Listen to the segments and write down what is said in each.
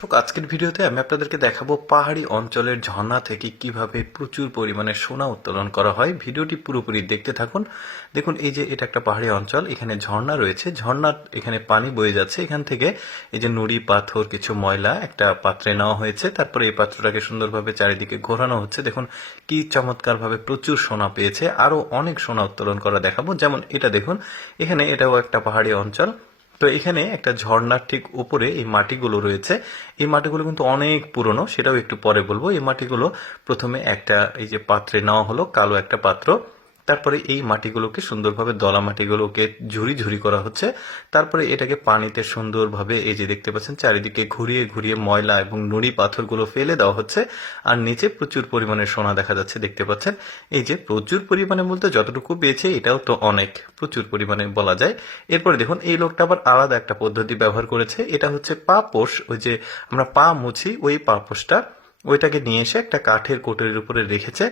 আজকের ভিডিওতে আমি আপনাদেরকে দেখাবো পাহাড়ি অঞ্চলের ঝর্ণা থেকে কিভাবে প্রচুর পরিমাণে সোনা উত্তোলন করা হয়। ভিডিওটি পুরোপুরি দেখতে থাকুন। দেখুন, এই যে এটা একটা পাহাড়ি অঞ্চল, এখানে ঝর্ণা রয়েছে, ঝর্ণার এখানে পানি বয়ে যাচ্ছে। এখান থেকে এই যে নুড়ি পাথর কিছু ময়লা একটা পাত্রে নেওয়া হয়েছে, তারপরে এই পাত্রটাকে সুন্দরভাবে চারিদিকে ঘোরানো হচ্ছে। দেখুন কি চমৎকারভাবে প্রচুর সোনা পেয়েছে। আরো অনেক সোনা উত্তোলন করা দেখাবো। যেমন এটা দেখুন, এখানে এটাও একটা পাহাড়ি অঞ্চল। তো এখানে একটা ঝর্ণার ঠিক উপরে এই মাটিগুলো রয়েছে। এই মাটিগুলো কিন্তু অনেক পুরনো, সেটাও একটু পরে বলবো। এই মাটিগুলো প্রথমে একটা এই যে পাত্রে নেওয়া হলো, কালো একটা পাত্র। তারপরে এই মাটিগুলোকে সুন্দরভাবে, দলা মাটিগুলোকে ঝুরি ঝুরি করা হচ্ছে। তারপরে এটাকে পানিতে সুন্দরভাবে এই যে দেখতে পাচ্ছেন চারিদিকে ঘুরিয়ে ঘুরিয়ে ময়লা এবং নুড়ি পাথরগুলো ফেলে দেওয়া হচ্ছে। আর নিচে প্রচুর পরিমাণে সোনা দেখা যাচ্ছে, দেখতে পাচ্ছেন। এই যে প্রচুর পরিমাণে বলতে যতটুকু পেয়েছে এটাও তো অনেক, প্রচুর পরিমাণে বলা যায়। এরপরে দেখুন, এই লোকটা আবার আলাদা একটা পদ্ধতি ব্যবহার করেছে। এটা হচ্ছে পাপোশ, ওই যে আমরা পা মুছি ওই পাপোশটা, ওইটাকে নিয়ে এসে একটা কাঠের কোটরের উপরে রেখেছে।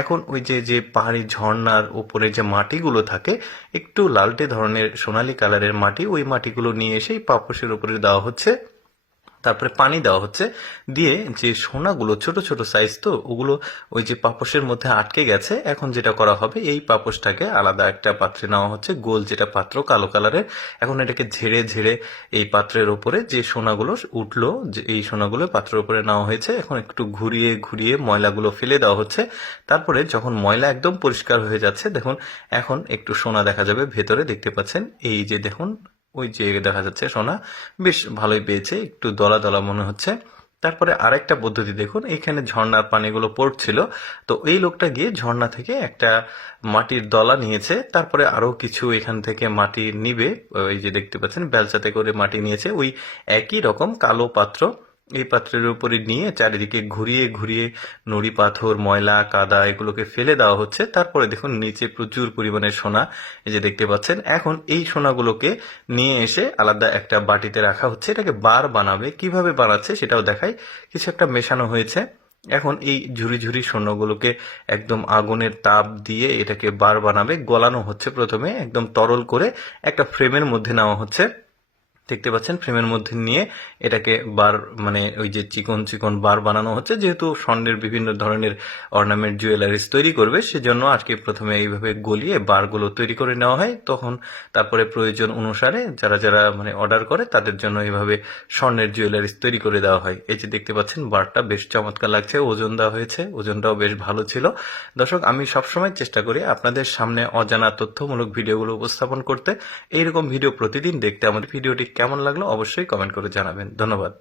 এখন ওই যে যে পাহাড়ি ঝর্ণার উপরে যে মাটিগুলো থাকে, একটু লালটে ধরনের সোনালী কালারের মাটি, ওই মাটিগুলো নিয়ে এসে পাপোশের উপরে দেওয়া হচ্ছে। তারপরে পানি দেওয়া হচ্ছে, দিয়ে যে সোনাগুলো ছোট ছোট সাইজ, তো ওগুলো ওই যে পাপোশের মধ্যে আটকে গেছে। এখন যেটা করা হবে, এই পাপোশটাকে আলাদা একটা পাত্রে নেওয়া হচ্ছে, গোল যেটা পাত্র কালো কালারের। এখন এটাকে ঝেড়ে ঝেড়ে এই পাত্রের উপরে যে সোনাগুলো উঠলো, যে এই সোনাগুলো পাত্রের উপরে নেওয়া হয়েছে। এখন একটু ঘুরিয়ে ঘুরিয়ে ময়লাগুলো ফেলে দেওয়া হচ্ছে। তারপরে যখন ময়লা একদম পরিষ্কার হয়ে যাচ্ছে, দেখুন এখন একটু সোনা দেখা যাবে ভেতরে, দেখতে পাচ্ছেন। এই যে দেখুন, ওই যে দেখা যাচ্ছে সোনা বেশ ভালোই পেয়েছে, একটু দলা দলা মনে হচ্ছে। তারপরে আরেকটা পদ্ধতি দেখুন, এখানে ঝর্ণার পানিগুলো পড়ছিল, তো এই লোকটা গিয়ে ঝর্ণা থেকে একটা মাটির দলা নিয়েছে। তারপরে আরো কিছু এখান থেকে মাটি নিবে, ওই যে দেখতে পাচ্ছেন বেলচাতে করে মাটি নিয়েছে, ওই একই রকম কালো পাত্র, এই পাত্রের উপরে নিয়ে চারিদিকে ঘুরিয়ে ঘুরিয়ে নুড়ি পাথর ময়লা কাদা এগুলোকে ফেলে দেওয়া হচ্ছে। তারপরে দেখুন নিচে প্রচুর পরিমাণে সোনা, এই যে দেখতে পাচ্ছেন। এখন এই সোনাগুলোকে নিয়ে এসে আলাদা একটা বাটিতে রাখা হচ্ছে। এটাকে বার বানাবে, কিভাবে বানাচ্ছে সেটাও দেখাই। কিছু একটা মেশানো হয়েছে। এখন এই ঝুরি ঝুরি সোনাগুলোকে একদম আগুনের তাপ দিয়ে এটাকে বার বানাবে। গলানো হচ্ছে প্রথমে, একদম তরল করে একটা ফ্রেমের মধ্যে নেওয়া হচ্ছে, দেখতে পাচ্ছেন। ফ্রেমের মধ্যে নিয়ে এটাকে বার, মানে ওই যে চিকন চিকন বার বানানো হচ্ছে। যেহেতু স্বর্ণের বিভিন্ন ধরনের অর্নামেন্ট জুয়েলারিস তৈরি করবে, সেজন্য আজকে প্রথমে এইভাবে গলিয়ে বারগুলো তৈরি করে নেওয়া হয়। তখন তারপরে প্রয়োজন অনুসারে যারা যারা মানে অর্ডার করে তাদের জন্য এইভাবে স্বর্ণের জুয়েলারিস তৈরি করে দেওয়া হয়। এই যে দেখতে পাচ্ছেন বারটা বেশ চমৎকার লাগছে, ওজন দেওয়া হয়েছে, ওজনটাও বেশ ভালো ছিল। দর্শক, আমি সবসময় চেষ্টা করি আপনাদের সামনে অজানা তথ্যমূলক ভিডিওগুলো উপস্থাপন করতে। এইরকম ভিডিও প্রতিদিন দেখতে। আমাদের ভিডিওটি কেমন লাগলো অবশ্যই কমেন্ট করে জানাবেন। ধন্যবাদ।